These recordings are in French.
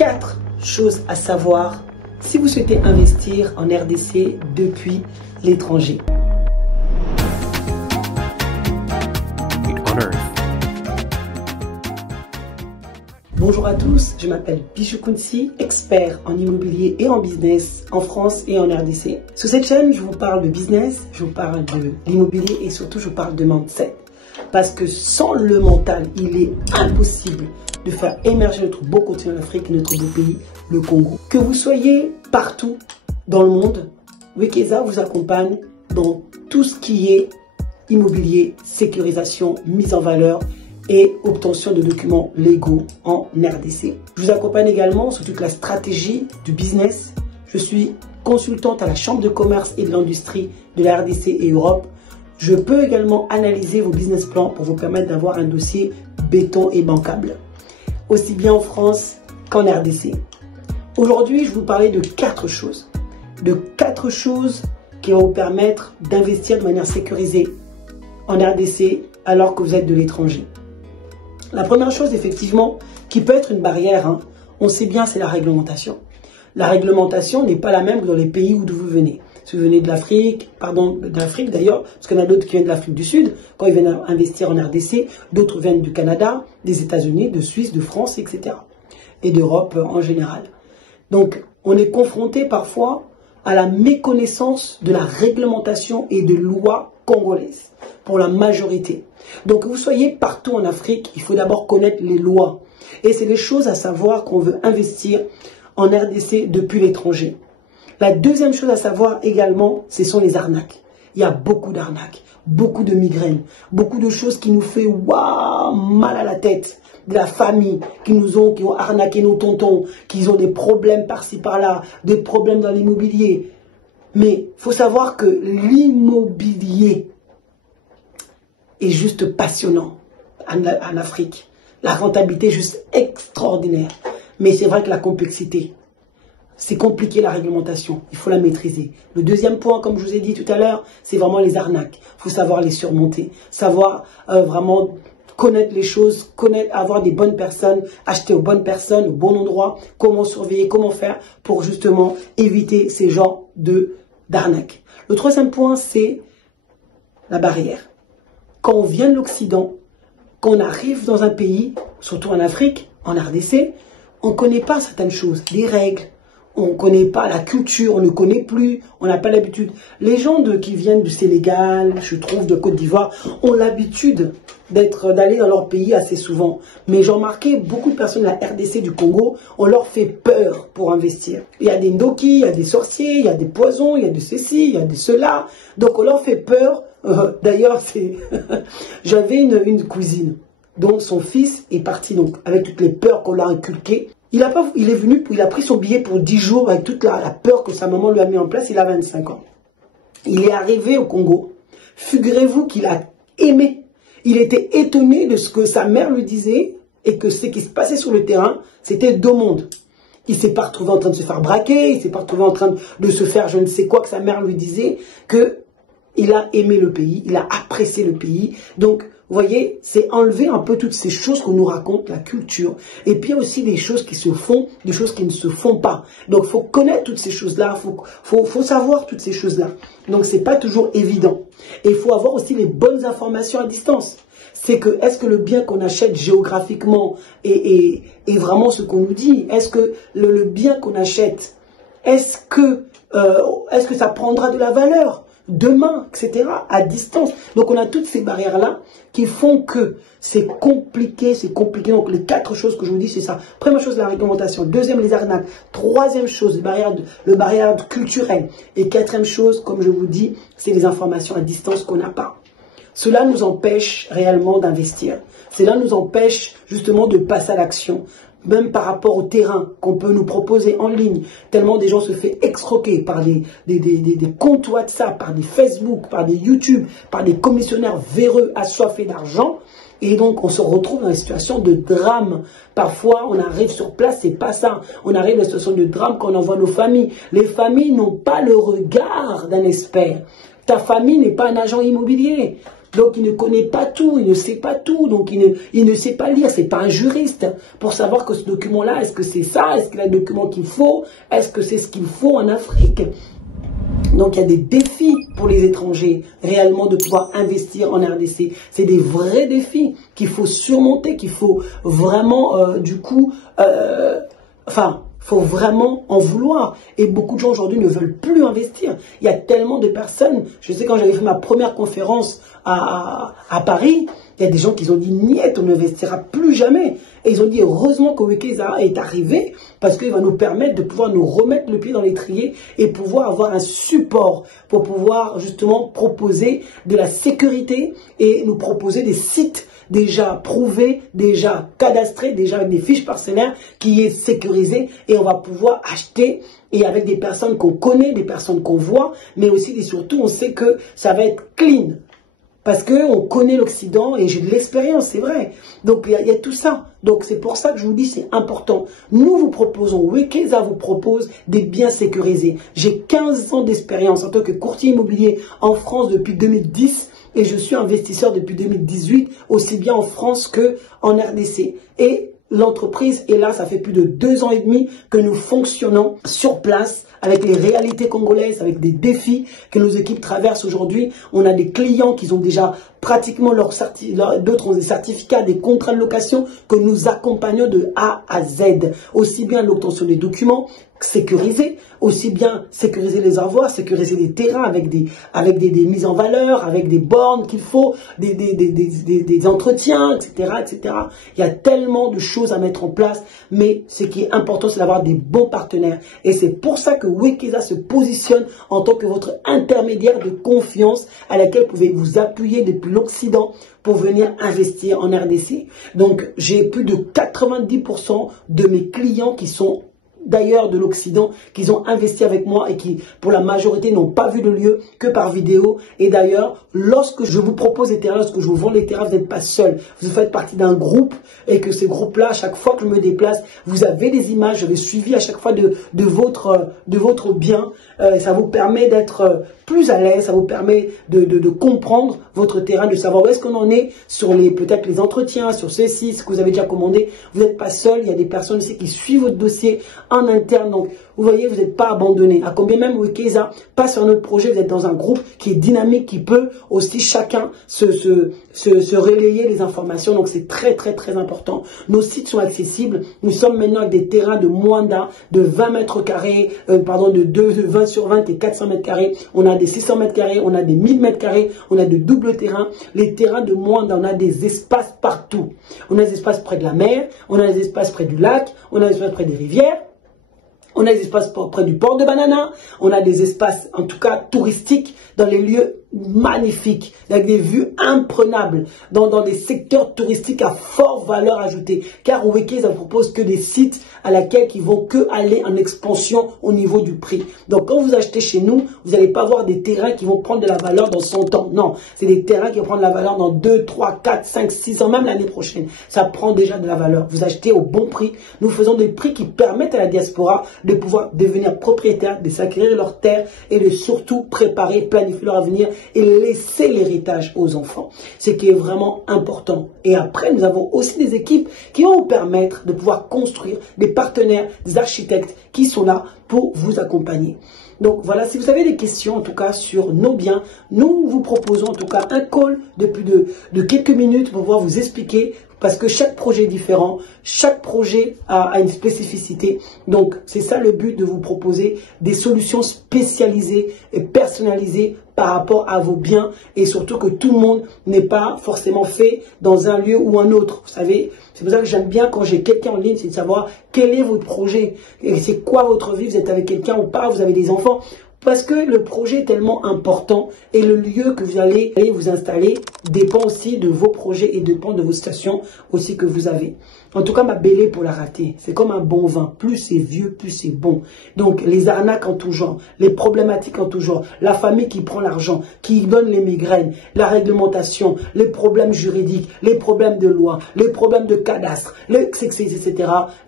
4 choses à savoir si vous souhaitez investir en RDC depuis l'étranger. Bonjour à tous, je m'appelle Bijou Kounsi, expert en immobilier et en business en France et en RDC. Sur cette chaîne, je vous parle de business, je vous parle de l'immobilier et surtout je vous parle de mindset. Parce que sans le mental, il est impossible de faire émerger notre beau continent d'Afrique, notre beau pays, le Congo. Que vous soyez partout dans le monde, Wekeza vous accompagne dans tout ce qui est immobilier, sécurisation, mise en valeur et obtention de documents légaux en RDC. Je vous accompagne également sur toute la stratégie du business. Je suis consultante à la Chambre de commerce et de l'industrie de la RDC et Europe. Je peux également analyser vos business plans pour vous permettre d'avoir un dossier béton et bancable, aussi bien en France qu'en RDC. Aujourd'hui, je vais vous parler de 4 choses. De 4 choses qui vont vous permettre d'investir de manière sécurisée en RDC alors que vous êtes de l'étranger. La première chose, effectivement, qui peut être une barrière, on sait bien, c'est la réglementation. La réglementation n'est pas la même que dans les pays d'où vous venez. Si vous venez de l'Afrique, d'ailleurs, parce qu'il y en a d'autres qui viennent de l'Afrique du Sud, quand ils viennent investir en RDC, d'autres viennent du Canada, des États-Unis, de Suisse, de France, etc. Et d'Europe en général. Donc, on est confronté parfois à la méconnaissance de la réglementation et de lois congolaises, pour la majorité. Donc, que vous soyez partout en Afrique, il faut d'abord connaître les lois. Et c'est les choses à savoir qu'on veut investir en RDC depuis l'étranger. La deuxième chose à savoir également, ce sont les arnaques. Il y a beaucoup d'arnaques, beaucoup de migraines, beaucoup de choses qui nous font mal à la tête. De la famille qui ont arnaqué nos tontons, qui ont des problèmes par-ci par-là, des problèmes dans l'immobilier. Mais il faut savoir que l'immobilier est juste passionnant en Afrique. La rentabilité est juste extraordinaire. Mais c'est vrai que la complexité, c'est compliqué la réglementation. Il faut la maîtriser. Le deuxième point, comme je vous ai dit tout à l'heure, c'est vraiment les arnaques. Il faut savoir les surmonter. Savoir vraiment connaître les choses, avoir des bonnes personnes, acheter aux bonnes personnes, au bon endroit, comment surveiller, comment faire pour justement éviter ces genres d'arnaques. Le troisième point, c'est la barrière. Quand on vient de l'Occident, quand on arrive dans un pays, surtout en Afrique, en RDC, on ne connaît pas certaines choses, les règles, on ne connaît pas la culture, on ne connaît plus, on n'a pas l'habitude. Les gens qui viennent du Sénégal, je trouve, de Côte d'Ivoire, ont l'habitude d'aller dans leur pays assez souvent. Mais j'ai remarqué, beaucoup de personnes de la RDC du Congo, on leur fait peur pour investir. Il y a des Ndoki, il y a des sorciers, il y a des poisons, il y a de ceci, il y a de cela. Donc on leur fait peur. D'ailleurs, j'avais une cousine dont son fils est parti donc avec toutes les peurs qu'on l'a inculquées. Il a pris son billet pour 10 jours avec toute la peur que sa maman lui a mis en place. Il a 25 ans. Il est arrivé au Congo. Figurez-vous qu'il a aimé. Il était étonné de ce que sa mère lui disait et que ce qui se passait sur le terrain, c'était deux mondes. Il ne s'est pas retrouvé en train de se faire braquer, il ne s'est pas retrouvé en train de se faire je ne sais quoi que sa mère lui disait, qu'il a aimé le pays, il a apprécié le pays. Donc, vous voyez, c'est enlever un peu toutes ces choses qu'on nous raconte, la culture. Et puis, il y a aussi des choses qui se font, des choses qui ne se font pas. Donc, il faut connaître toutes ces choses-là, faut savoir toutes ces choses-là. Donc, ce n'est pas toujours évident. Et il faut avoir aussi les bonnes informations à distance. C'est que, est-ce que le bien qu'on achète géographiquement est vraiment ce qu'on nous dit? Est-ce que le bien qu'on achète, est-ce que ça prendra de la valeur demain, etc., à distance? Donc, on a toutes ces barrières-là qui font que c'est compliqué, Donc, les 4 choses que je vous dis, c'est ça. Première chose, la réglementation. Deuxième, les arnaques. Troisième chose, le barrière culturel. Et quatrième chose, comme je vous dis, c'est les informations à distance qu'on n'a pas. Cela nous empêche réellement d'investir. Cela nous empêche justement de passer à l'action. Même par rapport au terrain qu'on peut nous proposer en ligne, tellement des gens se font escroquer par des comptes WhatsApp, par des Facebook, par des YouTube, par des commissionnaires véreux assoiffés d'argent. Et donc, on se retrouve dans une situation de drame. Parfois, on arrive sur place, c'est pas ça. On arrive dans une situation de drame quand on envoie nos familles. Les familles n'ont pas le regard d'un expert. Ta famille n'est pas un agent immobilier. Donc, il ne connaît pas tout, il ne sait pas tout, donc il ne sait pas lire, c'est pas un juriste pour savoir que ce document-là, est-ce que c'est ça, est-ce qu'il a le document qu'il faut, est-ce que c'est ce qu'il faut en Afrique. Donc, il y a des défis pour les étrangers, réellement, de pouvoir investir en RDC. C'est des vrais défis qu'il faut surmonter, qu'il faut vraiment, faut vraiment en vouloir. Et beaucoup de gens aujourd'hui ne veulent plus investir. Il y a tellement de personnes. Je sais, quand j'avais fait ma première conférence à Paris, il y a des gens qui ont dit niet, on n'investira plus jamais. Et ils ont dit heureusement que Wekesa est arrivé parce qu'il va nous permettre de pouvoir nous remettre le pied dans l'étrier et pouvoir avoir un support pour pouvoir justement proposer de la sécurité et nous proposer des sites déjà prouvés, déjà cadastrés, déjà avec des fiches parcellaires qui est sécurisé, et on va pouvoir acheter et avec des personnes qu'on connaît, des personnes qu'on voit, mais aussi et surtout on sait que ça va être clean. Parce qu'on connaît l'Occident et j'ai de l'expérience, c'est vrai. Donc il y a tout ça. Donc c'est pour ça que je vous dis c'est important. Nous vous proposons, Wekesa vous propose des biens sécurisés. J'ai 15 ans d'expérience en tant que courtier immobilier en France depuis 2010 et je suis investisseur depuis 2018, aussi bien en France qu'en RDC. Et l'entreprise est là, ça fait plus de 2 ans et demi que nous fonctionnons sur place avec les réalités congolaises, avec des défis que nos équipes traversent aujourd'hui. On a des clients qui ont déjà pratiquement d'autres ont des certificats, des contrats de location que nous accompagnons de A à Z. Aussi bien l'obtention des documents sécurisés, aussi bien sécuriser les avoirs, sécuriser les terrains avec des mises en valeur, avec des bornes qu'il faut, des entretiens, etc., etc. Il y a tellement de choses à mettre en place, mais ce qui est important, c'est d'avoir des bons partenaires. Et c'est pour ça que Wekesa se positionne en tant que votre intermédiaire de confiance à laquelle vous pouvez vous appuyer depuis l'Occident pour venir investir en RDC. Donc, j'ai plus de 90% de mes clients qui sont d'ailleurs de l'Occident, qu'ils ont investi avec moi et qui, pour la majorité, n'ont pas vu de lieu que par vidéo. Et d'ailleurs, lorsque je vous propose des terrains, lorsque je vous vends les terrains, vous n'êtes pas seul. Vous faites partie d'un groupe et que ces groupes-là, à chaque fois que je me déplace, vous avez des images, j'avais suivi à chaque fois de votre bien. Ça vous permet d'être plus à l'aise, ça vous permet de comprendre votre terrain, de savoir où est-ce qu'on en est sur peut-être les entretiens, sur ceci, ce que vous avez déjà commandé. Vous n'êtes pas seul, il y a des personnes aussi qui suivent votre dossier en interne. Donc, vous voyez, vous n'êtes pas abandonné. À combien même Wekesa passe sur notre projet, vous êtes dans un groupe qui est dynamique, qui peut aussi chacun se relayer les informations. Donc, c'est très, très, très important. Nos sites sont accessibles. Nous sommes maintenant avec des terrains de Mwanda, de 20 mètres carrés, de 20 sur 20 et 400 mètres carrés. On a des 600 mètres carrés, on a des 1000 mètres carrés, on a de doubles terrains. Les terrains de Mwanda, on a des espaces partout. On a des espaces près de la mer, on a des espaces près du lac, on a des espaces près des rivières. On a des espaces près du port de Banana, on a des espaces, en tout cas, touristiques, dans les lieux magnifiques, avec des vues imprenables, dans des secteurs touristiques à forte valeur ajoutée. Car Wekesa ne propose que des sites à laquelle qui vont que aller en expansion au niveau du prix. Donc, quand vous achetez chez nous, vous n'allez pas avoir des terrains qui vont prendre de la valeur dans 100 ans. Non, c'est des terrains qui vont prendre de la valeur dans 2, 3, 4, 5, 6 ans, même l'année prochaine. Ça prend déjà de la valeur. Vous achetez au bon prix. Nous faisons des prix qui permettent à la diaspora de pouvoir devenir propriétaires, de s'acquérir leur terre et de surtout préparer, planifier leur avenir et laisser l'héritage aux enfants. Ce qui est vraiment important. Et après, nous avons aussi des équipes qui vont vous permettre de pouvoir construire des partenaires, des architectes qui sont là pour vous accompagner. Donc voilà, si vous avez des questions en tout cas sur nos biens, nous vous proposons en tout cas un call de plus de quelques minutes pour pouvoir vous expliquer, parce que chaque projet est différent, chaque projet a une spécificité. Donc c'est ça le but, de vous proposer des solutions spécialisées et personnalisées par rapport à vos biens, et surtout que tout le monde n'est pas forcément fait dans un lieu ou un autre. Vous savez, c'est pour ça que j'aime bien quand j'ai quelqu'un en ligne, c'est de savoir quel est votre projet, et c'est quoi votre vie, vous êtes avec quelqu'un ou pas, vous avez des enfants. Parce que le projet est tellement important et le lieu que vous allez vous installer dépend aussi de vos projets et dépend de vos stations aussi que vous avez. En tout cas, ma belle est pour la rater. C'est comme un bon vin. Plus c'est vieux, plus c'est bon. Donc, les arnaques en tout genre, les problématiques en tout genre, la famille qui prend l'argent, qui donne les migraines, la réglementation, les problèmes juridiques, les problèmes de loi, les problèmes de cadastre, etc.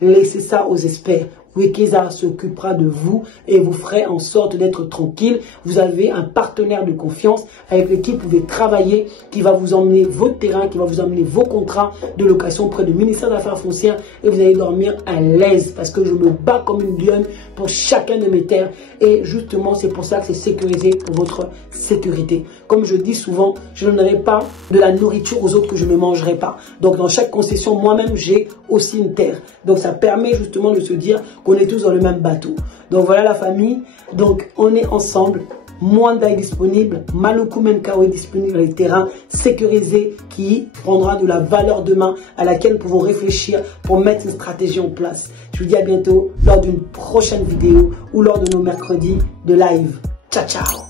Laissez ça aux experts. Wekeza s'occupera de vous et vous ferez en sorte d'être tranquille. Vous avez un partenaire de confiance avec lequel vous pouvez travailler, qui va vous emmener votre terrain, qui va vous emmener vos contrats de location auprès du ministère des Affaires foncières et vous allez dormir à l'aise parce que je me bats comme une lionne pour chacun de mes terres et justement c'est pour ça que c'est sécurisé pour votre sécurité. Comme je dis souvent, je ne donnerai pas de la nourriture aux autres que je ne mangerai pas. Donc dans chaque concession, moi-même j'ai aussi une terre. Donc ça permet justement de se dire qu'on est tous dans le même bateau. Donc voilà la famille, donc on est ensemble. Mwanda est disponible, Maluku Menkao est disponible dans les terrains sécurisés qui prendra de la valeur demain à laquelle nous pouvons réfléchir pour mettre une stratégie en place. Je vous dis à bientôt lors d'une prochaine vidéo ou lors de nos mercredis de live. Ciao, ciao!